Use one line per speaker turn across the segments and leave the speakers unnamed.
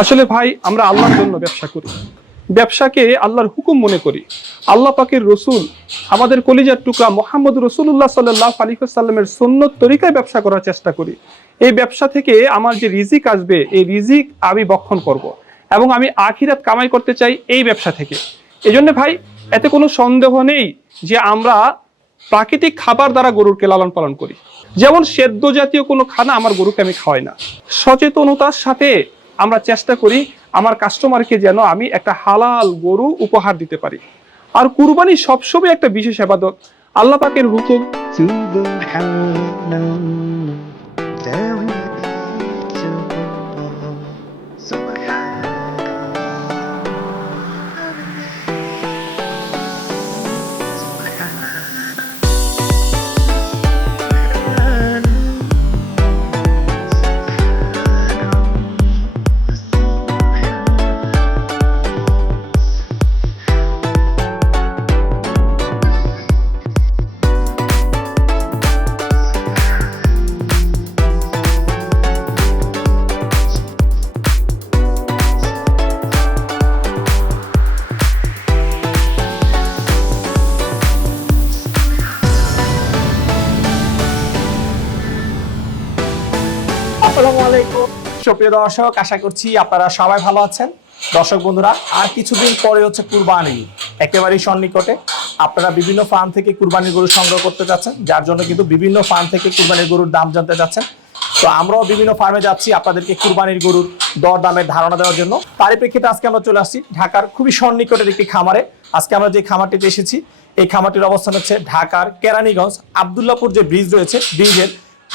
আসলে ভাই, আমরা আল্লাহর জন্য ব্যবসা করি। ব্যবসাকে আল্লাহর হুকুম মনে করি। আল্লাহ পাকের রসুল, আমাদের কলিজার টুকরা মোহাম্মদ রসুল্লাহ সাল্লাহ সাল্লামের সন্ন্যত তরিকায় ব্যবসা করার চেষ্টা করি। এই ব্যবসা থেকে আমার যে রিজিক আসবে, এই রিজিক আমি বক্ষণ করব। এবং আমি আখিরাত কামাই করতে চাই এই ব্যবসা থেকে। এই জন্য ভাই, এতে কোনো সন্দেহ নেই যে আমরা প্রাকৃতিক খাবার দ্বারা গরুরকে লালন পালন করি। যেমন সেদ্ধ জাতীয় কোনো খানা আমার গরুকে আমি খাওয়াই না। সচেতনতার সাথে আমরা চেষ্টা করি আমার কাস্টমারকে যেন আমি একটা হালাল গরু উপহার দিতে পারি। আর কুরবানি সবসময় একটা বিশেষ আবাদত। আল্লাহ পাকের হুকুম
সুপ্রিয় দর্শক, আশা করছি আপনারা সবাই ভালো আছেন। দর্শক বন্ধুরা, আর কিছুদিন পরে হচ্ছে কুরবানি, একেবারেই সন্নিকটে। আপনারা বিভিন্ন ফার্ম থেকে কুরবানির গরু সংগ্রহ করতে যাচ্ছেন, যার জন্য কিন্তু বিভিন্ন ফার্ম থেকে কুরবানির গরুর দাম জানতে যাচ্ছেন। তো আমরাও বিভিন্ন ফার্মে যাচ্ছি আপনাদেরকে কুরবানির গরুর দর দামের ধারণা দেওয়ার জন্য। তারই প্রেক্ষিতে আজকে আমরা চলে আসছি ঢাকার খুবই সন্নিকটের একটি খামারে। আজকে আমরা যে খামারটিতে এসেছি, এই খামারটির অবস্থান হচ্ছে ঢাকার কেরানীগঞ্জ, আবদুল্লাপুর যে ব্রিজ রয়েছে ব্রিজের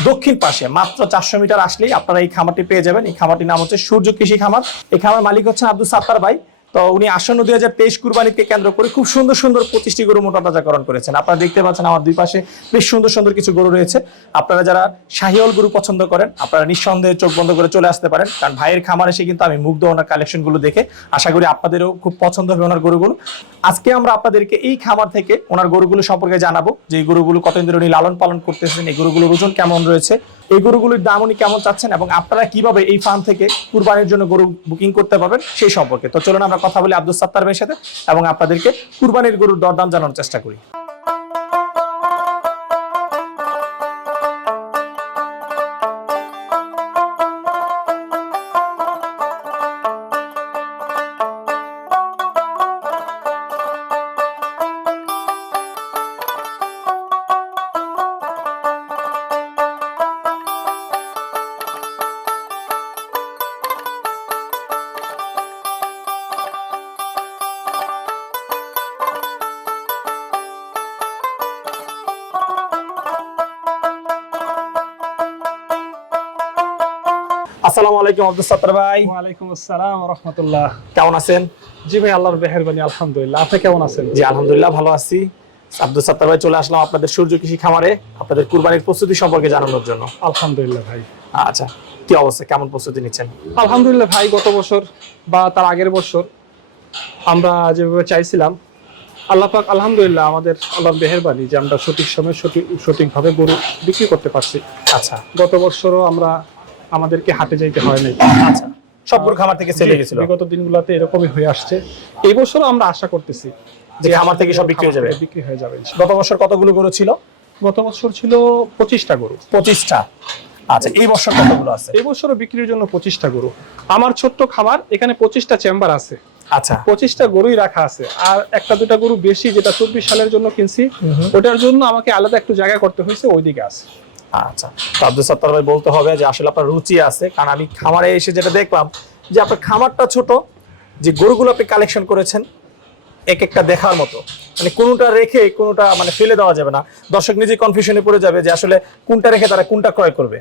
দক্ষিণ পাশে, মাত্র চারশো মিটার আসলেই আপনারা এই খামারটি পেয়ে যাবেন। এই খামারটির নাম হচ্ছে সূর্য কৃষি খামার। এই খামার মালিক হচ্ছেন আব্দুল সাত্তার ভাই। তো উনি আসন্ন দুই হাজার তেইশ কুরবানিকে কেন্দ্র করে খুব সুন্দর সুন্দর পঁচিশটি গরু মোটা তাজাকরণ করেছেন। আপনারা দেখতে পাচ্ছেন আমার দুই পাশে বেশ সুন্দর সুন্দর কিছু গরু রয়েছে। আপনারা যারা শাহিওল গরু পছন্দ করেন, আপনারা নিঃসন্দেহে চোখ বন্ধ করে চলে আসতে পারেন, কারণ ভাইয়ের খামার এসে কিন্তু আমি মুগ্ধ ওনার কালেকশনগুলো দেখে আশা করি আপনাদেরও খুব পছন্দ হবে ওনার গরুগুলো। আজকে আমরা আপনাদেরকে এই খামার থেকে ওনার গরুগুলো সম্পর্কে জানাব যে এই গরুগুলো কতদিন ধরে উনি লালন পালন করতেছেন, এই গরুগুলোর ওজন কেমন রয়েছে, এই গরুগুলোর দাম উনি কেমন চাচ্ছেন এবং আপনারা কীভাবে এই ফার্ম থেকে কুরবানির জন্য গরু বুকিং করতে পারবেন সেই সম্পর্কে। তো চলুন আমরা কথা বলি আব্দুল সাত্তার ভাইয়ের সাথে এবং আপনাদেরকে কুরবানির গরুর দরদাম জানানোর চেষ্টা করি। আলাইকুম আব্দুল সাত্তার ভাই।
ওয়ালাইকুম আসসালাম রহমতুল্লাহ।
কেমন আছেন?
জি ভাই আল্লাহর মেহরবানি আলহামদুলিল্লাহ। আপনি কেমন আছেন?
জি আলহামদুলিল্লাহ ভালো আছি। আব্দুল সাত্তার ভাই চলে আসলাম আপনাদের সূর্য কৃষি খামারে আপনাদের কুরবানির প্রস্তুতি সম্পর্কে জানানোর জন্য।
আলহামদুলিল্লাহ ভাই।
আচ্ছা কি অবস্থা? কেমন প্রস্তুতি নিচ্ছেন?
আলহামদুলিল্লাহ ভাই গত বছর বা তার আগের বছর আমরা যেভাবে চাইছিলাম আল্লাহ পাক আলহামদুলিল্লাহ আমাদের আল্লাহ মেহরবানি যে আমরা সঠিক সময় সঠিক সঠিকভাবে গরু বিক্রি করতে পারছি।
আচ্ছা।
গত বছরও আমরা আমাদেরকে হাটে যাইতে হয় নাই।
আচ্ছা। সব খামার থেকে গেছিল।
বিগত দিনগুলোতে এরকমই হয়ে আসছে। এই বছরও আমরা আশা করতেছি
যে খামার থেকে সব বিক্রি হয়ে যাবে।
বিক্রি হয়ে যাবে
গত বছর কতগুলো গরু ছিল?
গত বছর ছিল পঁচিশটা গরু।
পঁচিশটা। আচ্ছা এই বছর কতগুলো আছে?
এই বছরও বিক্রির জন্য পঁচিশটা গরু। আমার ছোট্ট খামার এখানে পঁচিশটা চেম্বার আছে।
আচ্ছা।
পঁচিশটা গরুই রাখা আছে। আর একটা দুটা গরু বেশি যেটা চব্বিশ সালের জন্য কিনছি ওটার জন্য আমাকে আলাদা একটু জায়গা করতে হয়েছে ওইদিকে আছে।
আচ্ছা। তো আব্দুল সত্তার ভাই বলতে হবে যে আসলে আপনার রুচি আছে। কারণ আমি খামারে এসে যেটা দেখলাম যে আপনার খামারটা ছোট যে গরুগুলো আপনি কালেকশন করেছেন এক একটা দেখার মতো। মানে কোনোটা রেখে কোনোটা মানে ফেলে দেওয়া যাবে না। দর্শক নিজে কনফিউশনে পড়ে যাবে যে আসলে কোনটা রেখে তারা কোনটা ক্রয় করবে।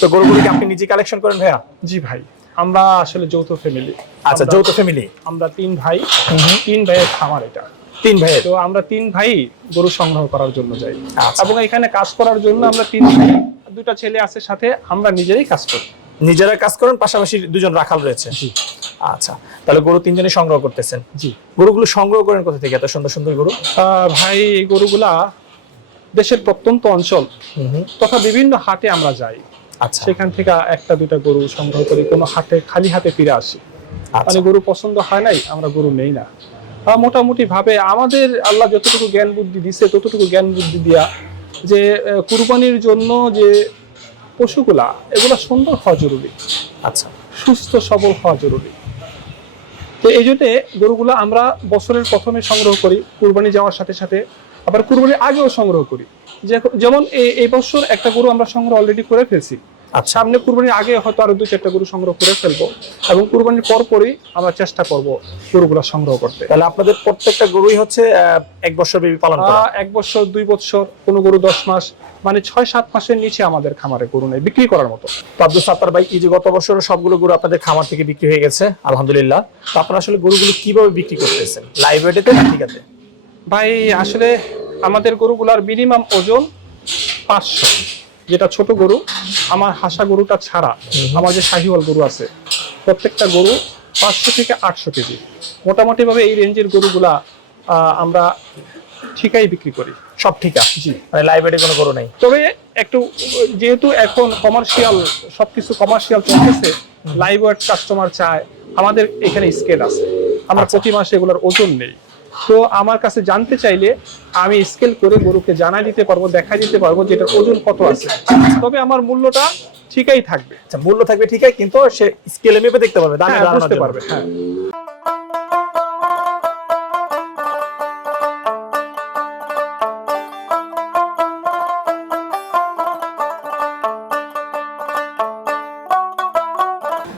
তো গরুগুলিকে আপনি নিজে কালেকশন করেন ভাইয়া?
জি ভাই আমরা আসলে যৌথ ফ্যামিলি
আচ্ছা যৌথ ফ্যামিলি
আমরা তিন ভাই তিন ভাইয়ের খামার এটা।
তিন ভাই
তো আমরা তিন ভাই গরু সংগ্রহ করার জন্য যাই।
আচ্ছা।
এবং এখানে কাজ করার জন্য আমরা তিন ভাই দুটা ছেলে আছে সাথে আমরা নিজেরাই কাজ করি।
নিজেরা কাজ করেন পাশাপাশি দুজন রাখাল রয়েছে? আচ্ছা তাহলে গরু তিনজনই সংগ্রহ করতেছেন।
জি।
গরুগুলো সংগ্রহ করেন কোথা থেকে? এত সুন্দর সুন্দর গরু।
ভাই এই গরুগুলা দেশের প্রত্যন্ত অঞ্চল তথা বিভিন্ন হাটে আমরা যাই।
আচ্ছা।
সেখান থেকে একটা দুইটা গরু সংগ্রহ করি কোনো হাটে খালি হাতে ফিরে আসি।
আচ্ছা।
মানে গরু পছন্দ হয় নাই আমরা গরু নেই না। মোটামুটি ভাবে আমাদের আল্লাহ যতটুকু জ্ঞান বুদ্ধি দিছে ততটুকু জ্ঞান বুদ্ধি দিয়া যে কুরবানির জন্য যে পশুগুলা এগুলা সুন্দর হওয়া জরুরি।
আচ্ছা।
সুস্থ সবল হওয়া জরুরি। তো এই জন্যে গরুগুলো আমরা বছরের প্রথমে সংগ্রহ করি কুরবানি যাওয়ার সাথে সাথে। আবার কুরবানির আগেও সংগ্রহ করি। যেমন এই- বছর একটা গরু আমরা সংগ্রহ অলরেডি করে ফেলছি। সামনে কুরবানির আগে হয়তো আরও দুই চারটা গরু সংগ্রহ করে ফেলব এবং কুরবানির পর পরই আমরা চেষ্টা করব গরুগুলো সংগ্রহ করতে।
তাহলে আপনাদের প্রত্যেকটা গরুই হচ্ছে এক বছর বেবি পালন করা?
এক বছর দুই বছর কোনো গরু দশ মাস মানে ছয় সাত মাসের নিচে আমাদের খামারে গরু নেই বিক্রি করার মতো।
তো আব্দুল সাত্তার ভাই এই যে গত বছর সবগুলো গরু আপনাদের খামার থেকে বিক্রি হয়ে গেছে আলহামদুলিল্লাহ। তো আপনারা আসলে গরুগুলো কীভাবে বিক্রি করতেছেন? লাইভ ওয়েটেতে না ঠিক আছে?
ভাই আসলে আমাদের গরুগুলার মিনিমাম ওজন পাঁচশো। যেটা ছোট গরু আমার হাসা গরুটা ছাড়া আমার যে শাহিওয়াল গরু আছে প্রত্যেকটা গরু পাঁচশো থেকে আটশো কেজি। মোটামুটি ভাবে এই রেঞ্জের গরুগুলা আমরা ঠিকাই বিক্রি করি।
সব ঠিক? আছে
জি।
মানে ওয়েটে কোনো গরু নেই?
তবে একটু যেহেতু এখন কমার্শিয়াল সবকিছু কমার্শিয়াল চলতেছে লাইভ কাস্টমার চায় আমাদের এখানে স্কেল আছে। আমরা
আচ্ছা।
প্রতি মাসে এগুলোর ওজন নেই। তো আমার কাছে জানতে চাইলে আমি স্কেল করে গরুকে জানা দিতে পারব দেখা দিতে পারব যে এটার ওজন কত আছে। তবে আমার মূল্যটা ঠিকই থাকবে।
আচ্ছা মূল্য থাকবে ঠিক আছে কিন্তু সে স্কেলে মেপে দেখতে পারবে দামে
হ্যাঁ,
ধারণার
বুঝতে পারবে হ্যাঁ।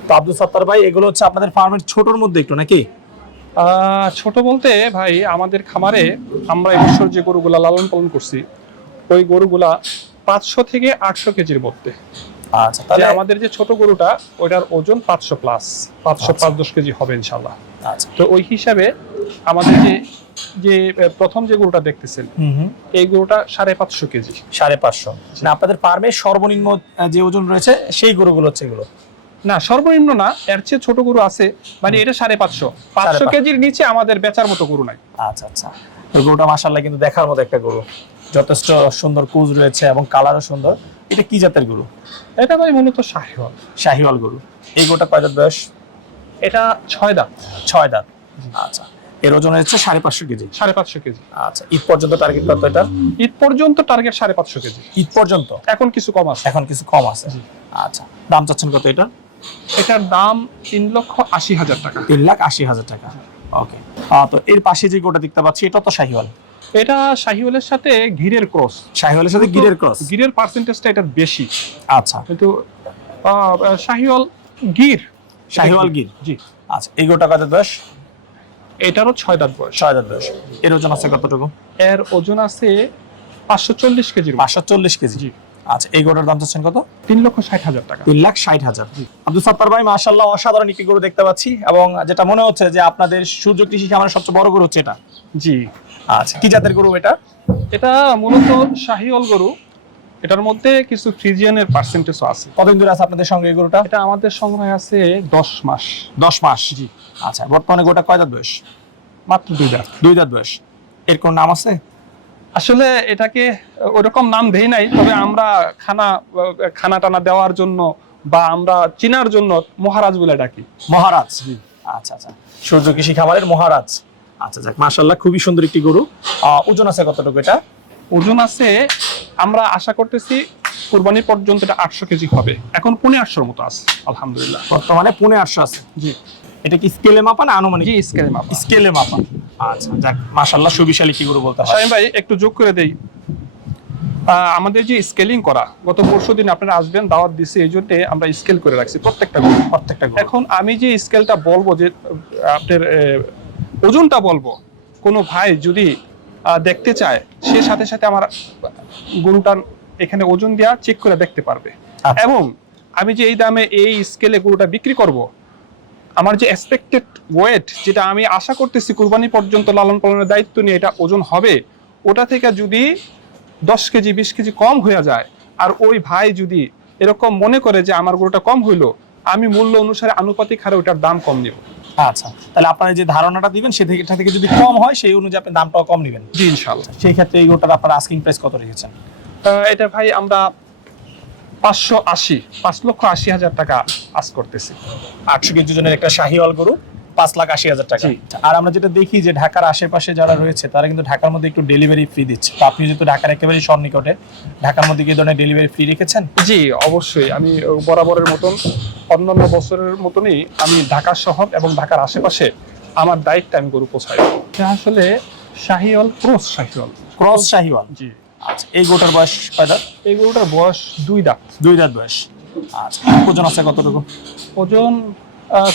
তো আব্দুল সাত্তার ভাই এগুলো হচ্ছে আপনাদের ফার্মের ছোটর মধ্যে একটু নাকি?
ছোট বলতে ভাই আমাদের খামারে আমরা এবছর যে গরুগুলা লালন পালন করছি ওই গরুগুলা পাঁচশো থেকে আটশো কেজির মধ্যে।
আচ্ছা তাহলে
আমাদের যে ছোট গরুটা ওটার ওজন পাঁচশো প্লাস পাঁচশো
আচ্ছা।
পাঁচ দশ কেজি হবে ইনশাল্লাহ
আচ্ছা।
তো ওই হিসাবে আমাদের যে যে প্রথম যে গরুটা দেখতেছেন এই গরুটা সাড়ে পাঁচশো কেজি।
সাড়ে পাঁচশো। না আপনাদের ফার্মের সর্বনিম্ন যে ওজন রয়েছে সেই গরুগুলো হচ্ছে এগুলো।
না সর্বনিম্ন না এর চেয়ে ছোট গরু আছে মানে এটা সাড়ে পাঁচশো। পাঁচশো
পাঁচ-
কেজির নিচে আমাদের বেচার মতো গরু নাই।
আচ্ছা আচ্ছা। গরুটা মাসাল্লাহ কিন্তু দেখার মতো একটা গরু। যথেষ্ট সুন্দর কুজ রয়েছে এবং কালারও সুন্দর। এটা কি জাতের গরু?
এটা ভাই মূলত শাহিওয়াল।
শাহিওয়াল গরু। এই গরুটা কয় দাঁত বয়স?
এটা ছয় দাঁত।
ছয় দাঁত। আচ্ছা। এর ওজন হচ্ছে সাড়ে পাঁচশো কেজি।
সাড়ে পাঁচশো কেজি।
আচ্ছা। ঈদ পর্যন্ত টার্গেট কত এটা?
ঈদ পর্যন্ত টার্গেট সাড়ে পাঁচশো কেজি।
ঈদ পর্যন্ত?
এখন কিছু কম আছে।
এখন কিছু কম আছে। আচ্ছা। দাম চাচ্ছেন কত এটা?
এটার দাম তিন লক্ষ আশি হাজার টাকা।
তিন লাখ আশি হাজার টাকা। ওকে তো এর পাশে যে গোটা দেখতে পাচ্ছি এটা তো শাহিওয়াল।
এটা শাহিওয়ালের সাথে ঘিরের ক্রস।
শাহিওয়ালের সাথে গিরের ক্রস?
গিরের পার্সেন্টেজটা এটা বেশি।
আচ্ছা।
কিন্তু শাহিওয়াল গির।
শাহিওয়াল গির?
জি।
আচ্ছা এই গোটা কত দশ
এটারও ছয় দাঁত বয়স।
ছয় হাজার বয়স। এর ওজন আছে কতটুকু?
এর ওজন আছে পাঁচশো চল্লিশ মতো।
পাঁচশো চল্লিশ কেজি।
জি।
আচ্ছা এই গোটার দাম চাচ্ছেন কত?
তিন লক্ষ ষাট হাজার টাকা।
তিন লাখ ষাট হাজার। আব্দুল সাত্তার ভাই মাশাল্লাহ অসাধারণ একটি গরু দেখতে পাচ্ছি। এবং যেটা মনে হচ্ছে যে আপনাদের সূর্য কৃষি খামারের সবচেয়ে বড় গরু হচ্ছে এটা।
জি।
আচ্ছা কি জাতের গরু এটা?
এটা মূলত শাহিওয়াল গরু। এটার মধ্যে কিছু ফ্রিজিয়ানের পার্সেন্টেজও আছে।
কতদিন ধরে আছে আপনাদের সঙ্গে এই গরুটা?
এটা আমাদের সংগ্রহে আছে দশ মাস।
দশ মাস?
জি।
আচ্ছা বর্তমানে গোটা কয় দাঁত বয়স?
মাত্র দুই দাঁত।
দুই দাঁত বয়স। এর কোন নাম আছে?
আসলে এটাকে ওরকম নাম দেই নাই তবে আমরা খানা খানা টানা দেওয়ার জন্য বা আমরা চিনার জন্য মহারাজ বলে ডাকি।
মহারাজ? আচ্ছা আচ্ছা। সূর্য কৃষি খামারের মহারাজ। আচ্ছা যাক মাশাল্লাহ খুবই সুন্দর একটি গরু। ওজন আছে কতটুকু এটা?
ওজন আছে আমরা আশা করতেছি কুরবানি পর্যন্ত এটা আটশো কেজি হবে। এখন পুনে আটশোর মতো আছে আলহামদুলিল্লাহ।
বর্তমানে পুনে আটশো আছে।
জি।
এটা কি স্কেলে মাপা না আনুমানিক?
জি স্কেলে মাপ।
স্কেলে মাপা। আচ্ছা যাক মাশাল্লাহ সুবিশালী কি গরু বলতে হয়?
শাহিম ভাই একটু যোগ করে দেই। আমাদের যে স্কেলিং করা গত পরশু দিন আপনারা আসবেন দাওয়াত দিছে এই জন্য আমরা স্কেল করে রাখছি প্রত্যেকটা
প্রত্যেকটা
এখন আমি যে স্কেলটা বলব যে আপনার ওজনটা বলব কোনো ভাই যদি দেখতে চায় সে সাথে সাথে আমার গরুটার এখানে ওজন দেওয়া চেক করে দেখতে পারবে।
আচ্ছা।
এবং আমি যে এই দামে এই স্কেলে গরুটা বিক্রি করব আমার যে এক্সপেক্টেড ওয়েট যেটা আমি আশা করতেছি কুরবানি পর্যন্ত লালন পালনের দায়িত্ব নিয়ে এটা ওজন হবে ওটা থেকে যদি দশ কেজি বিশ কেজি কম হয়ে যায় আর ওই ভাই যদি এরকম মনে করে যে আমার গরুটা কম হইল আমি মূল্য অনুসারে আনুপাতিক হারে ওটার দাম কম নেব।
আচ্ছা তাহলে আপনারা যে ধারণাটা দিবেন সে থেকে যদি কম হয় সেই অনুযায়ী আপনি দামটাও কম নেবেন।
জি ইনশাল্লাহ
সেই ক্ষেত্রে এই গরুটার আপনারা আস্কিং প্রাইস কত রেখেছেন?
এটা ভাই আমরা পাঁচশো আশি পাঁচ লক্ষ আশি হাজার টাকা আজ করতেছি।
আটশো কেজি ওজনের একটা শাহিওয়াল গরু পাঁচ লাখ আশি হাজার টাকা।
জি।
আর আমরা যেটা দেখি যে ঢাকার আশেপাশে যারা রয়েছে তারা কিন্তু ঢাকার মধ্যে একটু ডেলিভারি ফ্রি দিচ্ছে। তো আপনি যেহেতু ঢাকার একেবারে সন্নিকটে ঢাকার মধ্যে কি ধরনের ডেলিভারি ফ্রি রেখেছেন?
জি অবশ্যই। আমি বরাবরের মতন অন্যান্য বছরের মতনই আমি ঢাকা শহর এবং ঢাকার আশেপাশে আমার দায়িত্বে আমি গরু পোষাই। আসলে শাহিওয়াল ক্রস শাহিওয়াল
ক্রস শাহিওয়াল
জি।
আচ্ছা এই গোটার বয়স কয় দাঁত
এই গরুটার বয়স দুই দাঁত।
দুই দাঁত বয়স। আচ্ছা ওজন আছে কতটুকু?
ওজন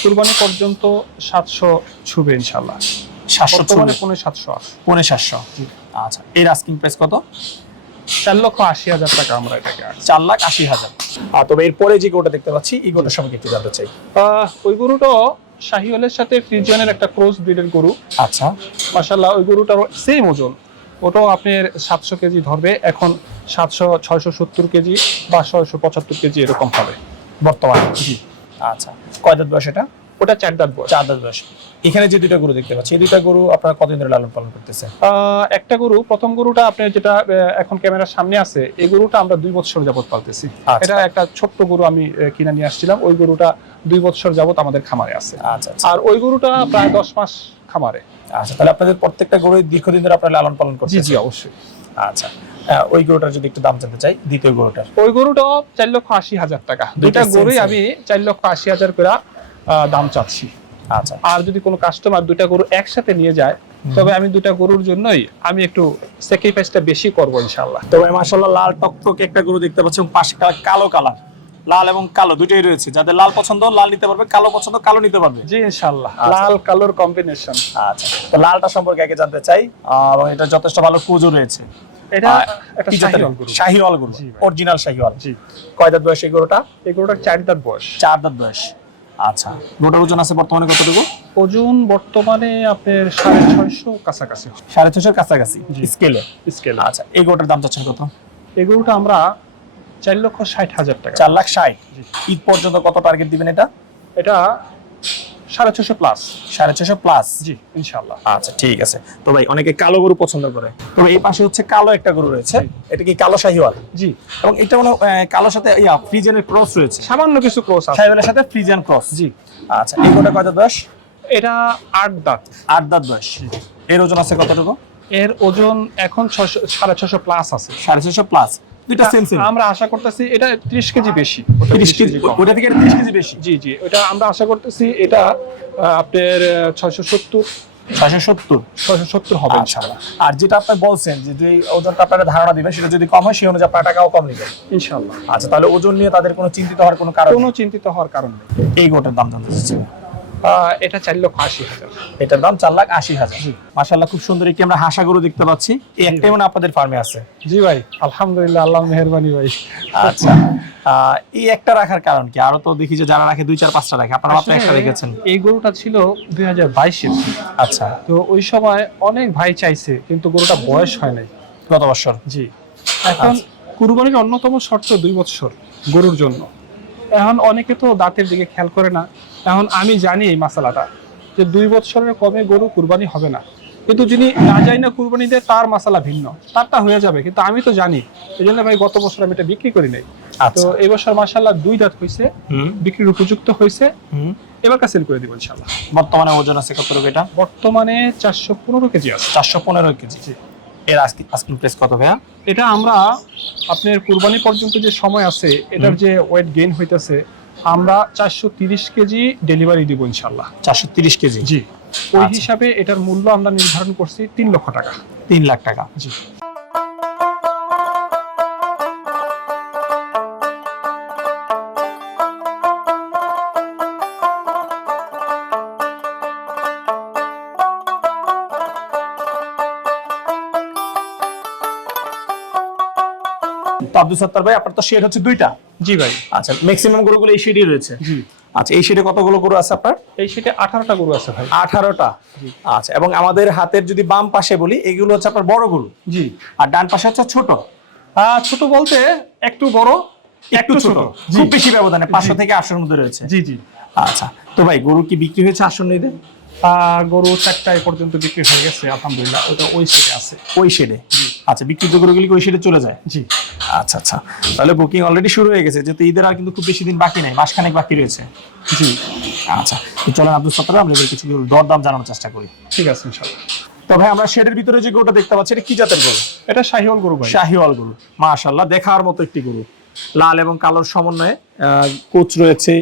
কুরবানি পর্যন্ত সাতশো ছুবে ইনশাল্লাহ
সাতশো
বর্তমানে পনেরো সাতশো
পৌনে সাতশো। আচ্ছা এর আস্কিং প্রাইস কত?
চার লক্ষ আশি হাজার টাকা আমরা এটাকে
চার লাখ আশি হাজার। আর তবে এরপরে যে গোটা দেখতে পাচ্ছি এই গোটার সম্পর্কে একটু জানতে চাই।
আহ, ওই গরুটাও শাহিওয়ালের সাথে ফ্রিজিয়ানের একটা ক্রস ব্রিডের গরু।
আচ্ছা।
মাসাল্লাহ ওই গরুটারও সেম ওজন। ওটাও আপনার সাতশো কেজি ধরবে। এখন সাতশো ছয়শো সত্তর কেজি বা ছয়শো পঁচাত্তর কেজি এরকম হবে
বর্তমানে। জি। আচ্ছা কয় দাঁত বয়স এটা?
ওটা চার দাঁত বয়স।
চার দাঁত বয়স। এখানে যে দুইটা গরু দেখতে পাচ্ছি এই দুইটা গরু আপনারা কতদিন ধরে লালন পালন করতেছে
একটা গরু প্রথম গরুটা আপনার যেটা এখন ক্যামেরার সামনে আছে এই গরুটা আমরা দুই বছর যাবত পালতেছি।
আচ্ছা।
এটা একটা ছোট্ট গরু আমি কিনে নিয়ে আসছিলাম ওই গরুটা দুই বছর যাবত আমাদের খামারে আছে।
আচ্ছা আচ্ছা।
আর ওই গরুটা প্রায় দশ মাস খামারে।
আচ্ছা তাহলে আপনাদের প্রত্যেকটা গরু দীর্ঘদিন ধরে আপনারা লালন পালন করছেন
জি অবশ্যই।
আচ্ছা ওই গরুটার যদি একটু দাম জানতে চাই দ্বিতীয় গরুটার।
ওই গরুটাও চার লক্ষ আশি হাজার টাকা। দুইটা গরুই আমি চার লক্ষ আশি হাজার করে দাম চাচ্ছি।
আচ্ছা।
আর যদি কোনো কাস্টমার দুইটা গরু একসাথে নিয়ে যায় তবে আমি দুটা গরুর জন্যই আমি একটু স্যাক্রিফাইসটা বেশি করব ইনশাল্লাহ
তবে মাশাআল্লাহ লাল টকটকে একটা গরু দেখতে পাচ্ছি পাশে কালো কালার। লাল এবং কালো দুটোই রয়েছে। যাদের লাল পছন্দ লাল নিতে পারবে কালো পছন্দ কালো নিতে পারবে।
জি ইনশাল্লাহ
আচ্ছা।
লাল কালোর কম্বিনেশন
আচ্ছা। তো লালটা সম্পর্কে আগে জানতে চাই এবং এটা যথেষ্ট ভালো কুজো রয়েছে।
এটা
আহ,
একটা শাহিওয়াল গরু।
শাহিওয়াল গরু অরিজিনাল শাহিওয়াল।
জি।
কয় দাঁত বয়স এই গরুটা?
এই গরুটার চার দাঁত বয়স।
চার দাঁত বয়স। আচ্ছা। গরুটার ওজন আছে বর্তমানে কতটুকু?
ওজন বর্তমানে আপনার সাড়ে ছয়শো কাছাকাছি।
সাড়ে কাছাকাছি
জি।
স্কেলে
স্কেল
আচ্ছা এই গরুটার দাম চাচ্ছেন কত?
এই গরুটা আমরা চার লক্ষ ষাট হাজার টাকা।
চার লাখ ষাট। ঈদ পর্যন্ত কত টার্গেট দিবেন এটা?
এটা সাড়ে ছশো প্লাস
সাড়ে ছশো প্লাস
জি ইনশাল্লাহ
আচ্ছা ঠিক আছে। তো ভাই অনেকে কালো গরু পছন্দ করে। তবে এই পাশে হচ্ছে কালো একটা গরু রয়েছে। এটা কি কালো শাহিওয়াল?
জি।
এবং এটা কালোর সাথে ইয়া ফ্রিজেনের ক্রস রয়েছে।
সামান্য কিছু ক্রস আছে।
শাহিওয়ালের সাথে ফ্রিজিয়ান ক্রস
জি।
আচ্ছা এই কত বয়স?
এটা আট দাঁত।
আট দাঁত বয়স। এর ওজন আছে কতটুকু?
এর ওজন এখন ছশো সাড়ে ছশো প্লাস আছে।
সাড়ে ছশো প্লাস দুইটা সেম সেম
আমরা আশা করতেছি এটা ত্রিশ কেজি বেশি। 30
কেজি ওটা থেকে তিরিশ কেজি বেশি।
জি জি ওটা আমরা আশা করতেছি এটা আপনার ছয়শো সত্তর।
ছয়শো সত্তর।
ছয়শো সত্তর হবে
আচ্ছা। আর যেটা আপনি বলছেন যে যে ওজনটা আপনারা ধারণা দিবেন সেটা যদি কম হয় সেই অনুযায়ী আপনার টাকাও কম নেবেন।
ইনশাল্লাহ।
আচ্ছা তাহলে ওজন নিয়ে তাদের কোনো চিন্তিত হওয়ার কোনো কারণ
কোনো চিন্তিত হওয়ার কারণ নেই।
এই গোটার দাম জানতে চাচ্ছি।
এটা চার লক্ষ আশি হাজার।
এটার দাম চার লাখ আশি হাজার। মাসাল্লাহ খুব সুন্দর একটি আমরা হাসা গরু দেখতে পাচ্ছি। এই একটাই মানে আপনাদের ফার্মে আছে।
জি ভাই আলহামদুলিল্লাহ আল্লাহ মেহরবানি ভাই।
আচ্ছা। এই একটা রাখার কারণ কি? আরও তো দেখি যে যারা রাখে দুই চার পাঁচটা রাখে। আপনারা মাত্র একটা রেখেছেন।
এই গরুটা ছিল দুই হাজার বাইশের।
আচ্ছা।
তো ওই সময় অনেক ভাই চাইছে কিন্তু গরুটা বয়স হয় নাই।
গত বছর।
জি। এখন কুরবানির অন্যতম শর্ত দুই বছর গরুর জন্য। এখন অনেকে তো দাঁতের দিকে খেয়াল করে না। এখন আমি জানি এই মাসালাটা যে দুই বছরের কমে গরু কুরবানি হবে না। কিন্তু যিনি না যায় না কুরবানি দেয় তার মাসালা ভিন্ন তারটা হয়ে যাবে। কিন্তু আমি তো জানি এই জন্য ভাই গত বছর আমি এটা বিক্রি করি নাই। তো
আচ্ছা
এই বছর মাসাল্লাহ দুই দাঁত হয়েছে বিক্রির উপযুক্ত হয়েছে এবার সেল করে দিব ইনশাল্লাহ
বর্তমানে ওজন আছে কত এটা?
বর্তমানে চারশো পনেরো কেজি আছে।
চারশো পনেরো কেজি। এর আজকে আজকে প্রেস কত ভাইয়া?
এটা আমরা আপনার কুরবানি পর্যন্ত যে সময় আছে এটার যে ওয়েট গেইন হইতেছে আমরা চারশো তিরিশ কেজি ডেলিভারি দিব ইনশাল্লাহ
চারশো তিরিশ কেজি?
জি। ওই
আচ্ছা।
হিসাবে এটার মূল্য আমরা নির্ধারণ করছি তিন লক্ষ টাকা।
তিন লাখ টাকা।
জি।
আব্দুল সত্তার ভাই আপনার তো শেড হচ্ছে দুইটা।
জি ভাই।
আচ্ছা ম্যাক্সিমাম গরুগুলো এই শেডই রয়েছে?
জি।
আচ্ছা এই শেডে কতগুলো গরু আছে আপনার?
এই সেটে আঠারোটা গরু আছে ভাই।
আঠারোটা? আচ্ছা এবং আমাদের হাতের যদি বাম পাশে বলি এগুলো হচ্ছে আপনার বড় গরু?
জি।
আর ডান পাশে হচ্ছে ছোট?
ছোট বলতে একটু বড়
একটু ছোট। খুব বেশি ব্যবধানে পাঁচশো থেকে আটশোর মধ্যে রয়েছে।
জি জি।
আচ্ছা তো ভাই গরু কি বিক্রি হয়েছে আসন্ন ঈদে
গরু চারটা এ পর্যন্ত বিক্রি হয়ে গেছে আলহামদুলিল্লাহ। ওটা ওই সেটে আছে।
ওই শেডে আচ্ছা বিক্রিত গরুগুলি ওই সাইডে চলে যায়?
জি।
আচ্ছা আচ্ছা। তাহলে বুকিং অলরেডি শুরু হয়ে গেছে যেহেতু ঈদের আর কিন্তু খুব বেশি দিন বাকি নেই মাসখানেক বাকি রয়েছে।
জি।
আচ্ছা চলেন আব্দুল সত্তর আমরা কিছু দরদাম জানানোর চেষ্টা করি।
ঠিক আছে ইনশাল্লাহ
তো ভাই আমরা শেডের ভিতরে যে গরুটা দেখতে পাচ্ছি এটা কি জাতের গরু?
এটা শাহিওয়াল গরু ভাই।
শাহিওয়াল গরু। মাশাল্লাহ দেখার মতো একটি গরু। লাল এবং কালোর সমন্বয়ে আহ, কোচ রয়েছে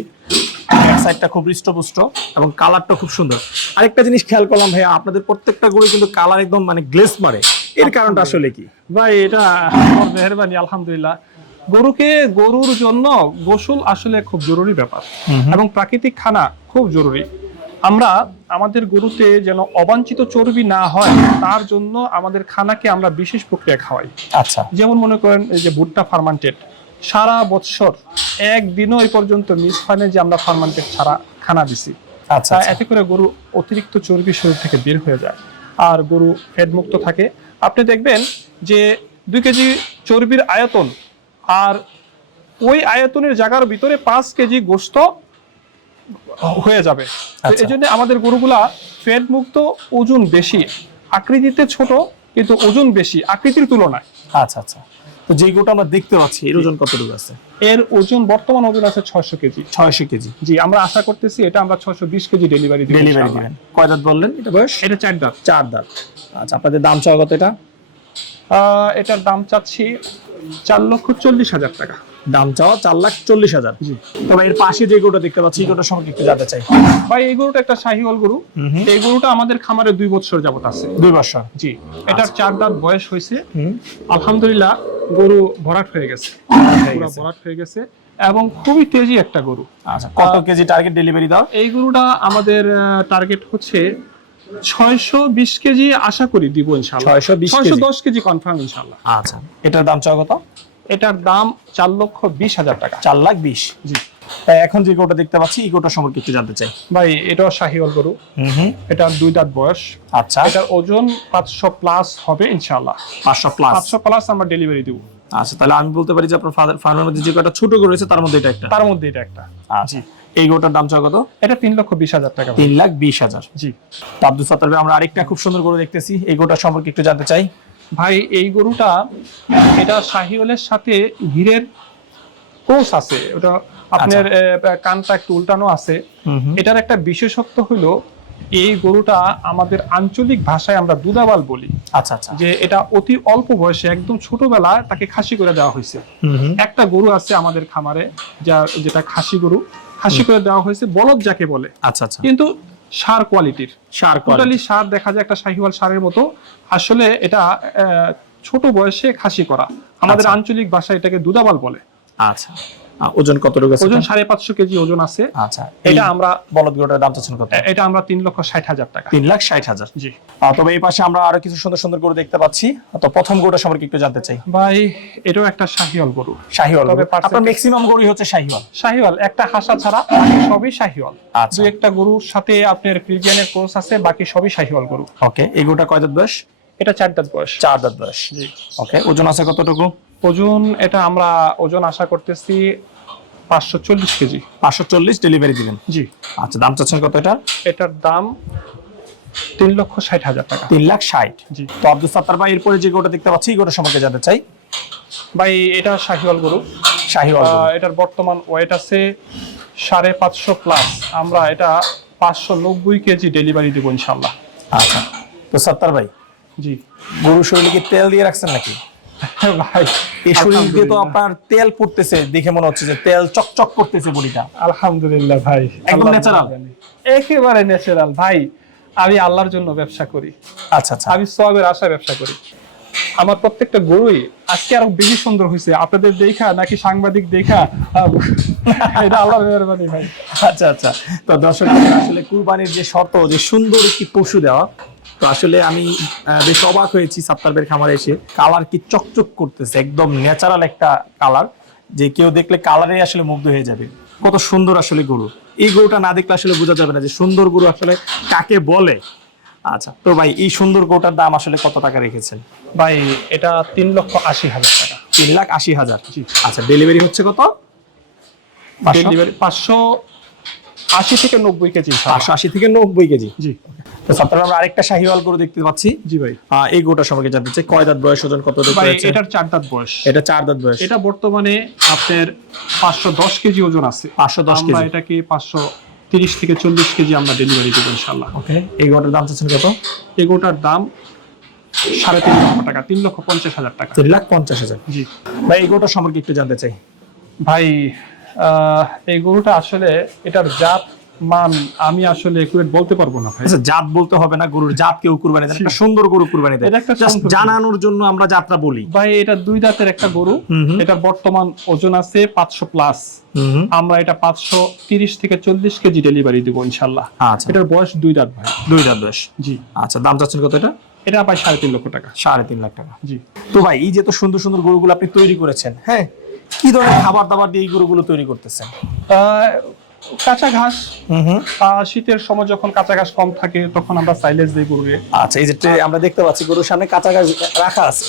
সাইডটা খুব হৃষ্টপুষ্ট এবং কালারটা খুব সুন্দর। আরেকটা জিনিস খেয়াল করলাম ভাইয়া আপনাদের প্রত্যেকটা গরু কিন্তু কালার একদম মানে গ্লেস মারে। এর কারণটা আসলে কি?
ভাই এটা আমার মেহরবানি আলহামদুলিল্লাহ। গরুকে গরুর জন্য গোসল আসলে খুব জরুরি ব্যাপার। এবং প্রাকৃতিক খানা খুব জরুরি। আমরা আমাদের গরুতে যেন অবাঞ্ছিত চর্বি না হয় তার জন্য আমাদের খানাকে আমরা বিশেষ প্রক্রিয়া খাওয়াই।
আচ্ছা।
যেমন মনে করেন এই যে ভুট্টা ফার্মান্টেড সারা বৎসর একদিনও এই পর্যন্ত মিস হয় না যে আমরা ফার্মান্টেড ছাড়া খানা দিছি।
আচ্ছা
এতে করে গরু অতিরিক্ত চর্বি শরীর থেকে বের হয়ে যায় আর গরু ফ্যাট মুক্ত থাকে। আপনি দেখবেন যে দুই কেজি চর্বির আয়তন আর ওই আয়তনের জায়গার ভিতরে পাঁচ কেজি গোস্ত হয়ে যাবে। তো
আচ্ছা।
এই জন্য আমাদের গরুগুলা ফ্যাট মুক্ত ওজন বেশি। আকৃতিতে ছোট কিন্তু ওজন বেশি আকৃতির তুলনায়।
আচ্ছা আচ্ছা। তো যে গরুটা আমরা দেখতে পাচ্ছি এর ওজন কতটুকু আছে?
এর ওজন বর্তমান ওজন আছে ছয়শো কেজি।
ছয়শো কেজি।
জি আমরা আশা করতেছি এটা আমরা ছয়শো বিশ কেজি ডেলিভারি
ডেলিভারি দিবেন। কয় দাঁত বললেন? এটা বয়স?
এটা চার দাঁত।
চার দাঁত। আচ্ছা আপনাদের দাম চাওয়া কত এটা?
এটার দাম চাচ্ছি চার লক্ষ চল্লিশ হাজার টাকা।
দাম চাওয়া চার লাখ চল্লিশ হাজার। তবে এর পাশে যে গরুটা দেখতে পাচ্ছি এই গরুটার সম্পর্কে একটু জানতে চাই।
ভাই এই গরুটা একটা শাহিওয়াল গরু। এই গরুটা আমাদের খামারে দুই বছর যাবত আছে।
দুই বছর।
জি এটার চার দাঁত বয়স হয়েছে।
হুম।
আলহামদুলিল্লাহ গরু ভরাট হয়ে গেছে। পুরো ভরাট হয়ে গেছে এবং খুবই তেজি একটা গরু।
আচ্ছা কত কেজি টার্গেট ডেলিভারি দাও?
এই গরুটা আমাদের টার্গেট হচ্ছে ছয়শো বিশ কেজি আশা করি দিব
620 কেজি।
দশ কেজি কনফার্ম ইনশাল্লাহ
আচ্ছা এটার দাম চাওয়া কত?
এটার দাম চার লক্ষ বিশ হাজার টাকা।
চার লাখ বিশ?
জি।
তাই এখন যে গরুটা দেখতে পাচ্ছি এই গরুটা সম্পর্কে একটু জানতে চাই।
ভাই এটাও শাহিওয়াল গরু।
হুম হুম।
দুই দাঁত বয়স।
আচ্ছা।
এটার ওজন পাঁচশো প্লাস হবে ইনশাল্লাহ
পাঁচশো প্লাস।
পাঁচশো প্লাস আমরা ডেলিভারি দিব।
আচ্ছা তাহলে আমি বলতে পারি যে আপনার ফাদার ফার্মের মধ্যে যে কটা ছোট গরু রয়েছে তার মধ্যে এটা একটা?
তার মধ্যে এটা একটা।
আচ্ছা। এই গরুটার দাম চাওয়া কত?
এটা তিন লক্ষ বিশ হাজার টাকা।
তিন লাখ বিশ হাজার।
জি।
আব্দুল সত্তার আমরা আরেকটা খুব সুন্দর গরু দেখতেছি। এই গরুটার সম্পর্কে একটু জানতে চাই।
ভাই এই গরুটা এটা শাহিওয়ালের সাথে হীরের কোষ আছে। ওটা আপনার কানটা একটু উল্টানো আছে। এটার একটা বিশেষত্ব হলো এই গরুটা আমাদের আঞ্চলিক ভাষায় আমরা দুধাবাল বলি।
আচ্ছা আচ্ছা।
যে এটা অতি অল্প বয়সে একদম ছোটবেলায় তাকে খাসি করে দেওয়া হয়েছে। একটা গরু আছে আমাদের খামারে যা যেটা খাসি গরু খাসি করে দেওয়া হয়েছে বলদ যাকে বলে।
আচ্ছা আচ্ছা।
কিন্তু সার কোয়ালিটির।
সার
টোটালি সার দেখা যায় একটা শাহিওয়াল সারের মতো। আসলে এটা ছোট বয়সে খাসি করা। আমাদের
আচ্ছা।
আঞ্চলিক ভাষায় এটাকে দুধাবাল বলে।
আচ্ছা। ওজন কতটুকু আছে
ওজন
এটা?
সাড়ে পাঁচশো কেজি ওজন আছে।
আচ্ছা
এটা আমরা
বলদ গরুটার দাম চাচ্ছেন কত?
এটা আমরা লক্ষ ষাট হাজার টাকা।
লাখ ষাট হাজার।
জি।
তবে এই পাশে আমরা আরও কিছু সুন্দর সুন্দর গরু দেখতে পাচ্ছি। তো প্রথম গরুটা সম্পর্কে একটু জানতে চাই।
ভাই এটাও একটা শাহিওয়াল গরু।
শাহিওয়াল
তবে
আপনার ম্যাক্সিমাম গরুই হচ্ছে শাহিওয়াল।
শাহিওয়াল একটা হাসা ছাড়া বাকি সবই শাহিওয়াল।
আচ্ছা।
দু একটা গরুর সাথে আপনার ফ্রিজিয়ানের কোর্স আছে বাকি সবই শাহিওয়াল গরু।
ওকে এই গরুটা কয় দাঁত বয়স?
এটা চার দাঁত বয়স।
চার দাঁত বয়স।
জি।
ওকে ওজন আছে কতটুকু?
ওজন এটা আমরা ওজন আশা করতেছি পাঁচশো চল্লিশ কেজি।
পাঁচশো চল্লিশ ডেলিভারি দিবেন?
জি।
আচ্ছা দাম চাচ্ছেন কত এটা
এটার দাম তিন লক্ষ ষাট হাজার টাকা।
তিন লাখ ষাট?
জি।
তো আব্দুল সাত্তার ভাই এরপরে যে গরুটা দেখতে পাচ্ছি গরুটা সম্পর্কে জানতে চাই।
ভাই এটা শাহিওয়াল গরু।
শাহিওয়াল
এটার বর্তমান ওয়েট আছে সাড়ে পাঁচশো প্লাস আমরা এটা পাঁচশো নব্বই কেজি ডেলিভারি দিব ইনশাল্লাহ।
আচ্ছা। তো সাত্তার ভাই
জি।
গরুর শরীরে কি তেল দিয়ে রাখছেন নাকি?
ভাই
এই শরীর দিয়ে তো আপনার তেল পড়তেছে দেখে মনে হচ্ছে যে তেল চকচক করতেছে বডিটা।
আলহামদুলিল্লাহ ভাই
একদম
ন্যাচারাল একেবারে ন্যাচারাল ভাই আমি আল্লাহর জন্য ব্যবসা করি।
আচ্ছা আচ্ছা।
আমি সবের আশা ব্যবসা করি। আমার প্রত্যেকটা গরুই আজকে আরও বেশি সুন্দর হয়েছে। আপনাদের দেখা নাকি সাংবাদিক দেখা? এটা আল্লাহর মেহরবানি ভাই।
আচ্ছা আচ্ছা। তো দর্শক আসলে কুরবানির যে শর্ত, যে সুন্দর একটি পশু দেওয়া, তো আসলে আমি বেশ অবাক হয়েছি সাত্তারবের খামারে এসে। কালার কি চকচক করতেছে, একদম ন্যাচারাল একটা কালার, যে কেউ দেখলে কালারে আসলে মুগ্ধ হয়ে যাবে। কত সুন্দর আসলে গরু। এই গরুটা না দেখলে আসলে বোঝা যাবে না যে সুন্দর গরু আসলে কাকে বলে। আচ্ছা তো ভাই এই সুন্দর গোটার দাম আসলে কত টাকা রেখেছেন?
ভাই এটা তিন লক্ষ আশি হাজার টাকা।
তিন লাখ আশি হাজার? আচ্ছা ডেলিভারি হচ্ছে কত?
ডেলিভারি পাঁচশো আশি থেকে নব্বই কেজি।
পাঁচশো আশি থেকে নব্বই কেজি?
জি।
তো সত্তর আমরা আরেকটা শাহিওয়াল গরু দেখতে পাচ্ছি।
জি ভাই।
এই গরুটা সম্পর্কে জানতে চাই কয় দাঁত বয়স ওজন কত
ভাই এটার চার দাঁত বয়স।
এটা চার দাঁত বয়স।
এটা বর্তমানে আপনার পাঁচশো দশ কেজি ওজন আছে।
510
আমরা
কেজি।
এটাকে পাঁচশো তিরিশ থেকে চল্লিশ কেজি আমরা ডেলিভারি দেবো ইনশাল্লাহ
ওকে এই গোটার দাম চাচ্ছেন কত?
এগোটার দাম সাড়ে তিন লক্ষ টাকা তিন লক্ষ পঞ্চাশ হাজার টাকা।
তিন লাখ পঞ্চাশ হাজার।
জি।
ভাই এই গরুটা সম্পর্কে একটু জানতে চাই।
ভাই এই গরুটা আসলে এটার জাত মান আমি আসলে একুরেট বলতে পারব না ভাই।
আচ্ছা জাত বলতে হবে না গরুর জাত কেউ কুরবানি দেন একটা সুন্দর গরু কুরবানি দেয়। জানানোর জন্য আমরা যাত্রা বলি।
ভাই এটা দুই দাঁতের একটা গরু। এটা বর্তমান ওজন আছে পাঁচশো প্লাস
হুম হুম।
আমরা এটা পাঁচশো তিরিশ থেকে চল্লিশ কেজি ডেলিভারি দিব ইনশাল্লাহ।
আচ্ছা।
এটার বয়স দুই দাঁত ভাই।
দুই দাঁত বয়স।
জি।
আচ্ছা দাম চাচ্ছেন কত এটা?
এটা ভাই সাড়ে তিন লক্ষ টাকা।
সাড়ে তিন লাখ টাকা।
জি।
তো ভাই এই যে তো সুন্দর সুন্দর গরুগুলো আপনি তৈরি করেছেন হ্যাঁ? কি ধরনের খাবার দাবার দিয়ে এই গরুগুলো তৈরি করতেছেন?
আহ, কাঁচা ঘাস
হুম হুম।
শীতের সময় যখন কাঁচা ঘাস কম থাকে তখন আমরা সাইলেজ দিই গরুরে
আচ্ছা এই যে আমরা দেখতে পাচ্ছি গরুর সামনে কাঁচা ঘাস রাখা আছে।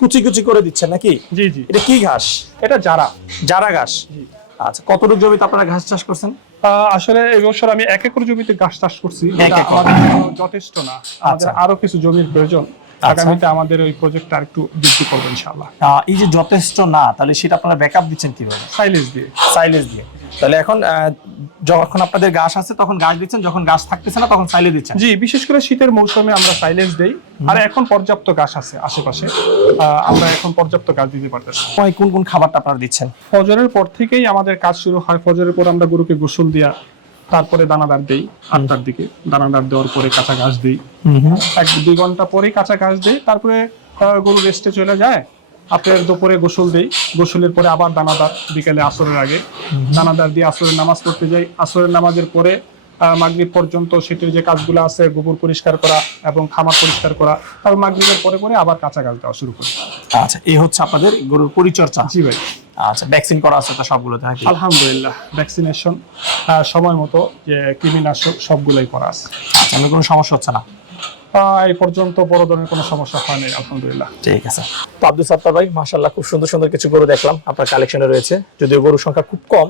কুচি কুচি করে দিচ্ছেন নাকি?
জি জি।
এটা কি ঘাস?
এটা যারা
জারা ঘাস?
জি।
আচ্ছা কতটুকু জমিতে আপনারা ঘাস চাষ করছেন?
আসলে এই বছর আমি এক একর জমিতে ঘাস চাষ করছি। যথেষ্ট না। আমাদের
আচ্ছা।
আরও কিছু জমির প্রয়োজন। আগামীতে আমাদের ওই প্রজেক্টটা একটু বৃদ্ধি করব ইনশাল্লাহ
আহ, এই যে যথেষ্ট না তাহলে সেটা আপনারা ব্যাকআপ দিচ্ছেন কীভাবে?
সাইলেজ দিয়ে।
সাইলেজ দিয়ে। তাহলে এখন যখন আপনাদের ঘাস আছে তখন ঘাস দিচ্ছেন যখন ঘাস থাকতেছে না তখন সাইলে দিচ্ছেন।
জি বিশেষ করে শীতের মৌসুমে আমরা সাইলেজ দেই। আর এখন পর্যাপ্ত গাছ আছে আশেপাশে। আমরা এখন পর্যাপ্ত গাছ দিতে পারতেছি।
কোন কোন খাবারটা আপনারা দিচ্ছেন?
ফজরের পর থেকেই আমাদের কাজ শুরু হয় ফজরের পর আমরা গরুকে গোসল দিয়া তারপরে দানাদার দেই আটটার দিকে। দানাদার দেওয়ার পরে কাঁচা ঘাস দেই। এক দুই ঘণ্টা পরে কাঁচা ঘাস দিই তারপরে গরু রেস্টে চলে যায়। আপনার দুপুরে গোসল দেই। গোসলের পরে আবার দানাদার বিকেলে আসরের আগে। দানাদার দিয়ে আসরের নামাজ পড়তে যাই। আসরের নামাজের পরে মাগরিব পর্যন্ত সেটির যে কাজগুলো আছে গোবর পরিষ্কার করা এবং খামার পরিষ্কার করা তারপর মাগরিবের পরে পরে আবার কাঁচা ঘাস দেওয়া শুরু করি।
আচ্ছা এই হচ্ছে আপনাদের গরুর পরিচর্যা।
জি ভাই।
আচ্ছা ভ্যাকসিন করা আছে তো সবগুলোতে নাকি?
আলহামদুলিল্লাহ ভ্যাকসিনেশন সময় মতো যে কৃমিনাশক সবগুলোই করা আছে।
আচ্ছা আমি কোনো সমস্যা হচ্ছে না?
এই পর্যন্ত বড় ধরনের কোনো সমস্যা হয়নি আলহামদুলিল্লাহ।
ঠিক আছে। তো আব্দুল সত্তার ভাই মাশাল্লাহ খুব সুন্দর সুন্দর কিছু গরু দেখলাম আপনার কালেকশনে রয়েছে। যদিও গরুর সংখ্যা খুব কম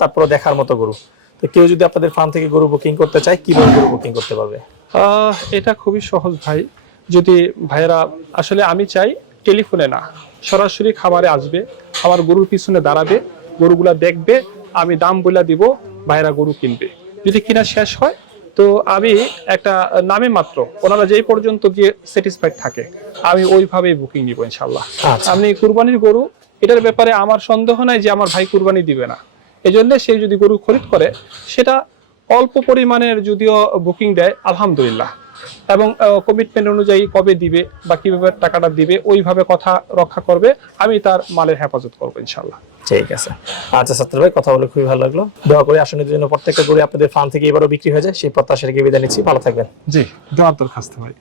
তারপরে দেখার মতো গরু। তো কেউ যদি আপনাদের ফার্ম থেকে গরু বুকিং করতে চায় কীভাবে গরু বুকিং করতে পারবে?
আহ, এটা খুবই সহজ ভাই। যদি ভাইয়েরা আসলে আমি চাই টেলিফোনে না সরাসরি খাবারে আসবে। আমার গরুর পিছনে দাঁড়াবে গরুগুলা দেখবে আমি দাম বলে দিব ভাইয়েরা গরু কিনবে। যদি কিনা শেষ হয় তো আমি একটা নামে মাত্র ওনারা যেই পর্যন্ত গিয়ে স্যাটিসফাইড থাকে আমি ওইভাবেই বুকিং নিব ইনশাল্লাহ
আচ্ছা।
আপনি কুরবানির গরু এটার ব্যাপারে আমার সন্দেহ নাই যে আমার ভাই কুরবানি দিবে না। এই জন্য সে যদি গরু খরিদ করে সেটা অল্প পরিমাণের যদিও বুকিং দেয় আলহামদুলিল্লাহ। এবং কমিটমেন্ট অনুযায়ী কবে দিবে বা কীভাবে টাকাটা দিবে ওইভাবে কথা রক্ষা করবে। আমি তার মালের হেফাজত করব ইনশাল্লাহ
ঠিক আছে। আচ্ছা সত্তর ভাই কথা বলে খুবই ভালো লাগল। দোয়া করি আসনের জন্য প্রত্যেকটা করে আপনাদের ফার্ম থেকে এবারও বিক্রি হয়ে যায়। সেই প্রত্যাশা রেখে বিদায় নিচ্ছি। ভালো থাকবেন।
জি দোয়া দরখাস্ত ভাই।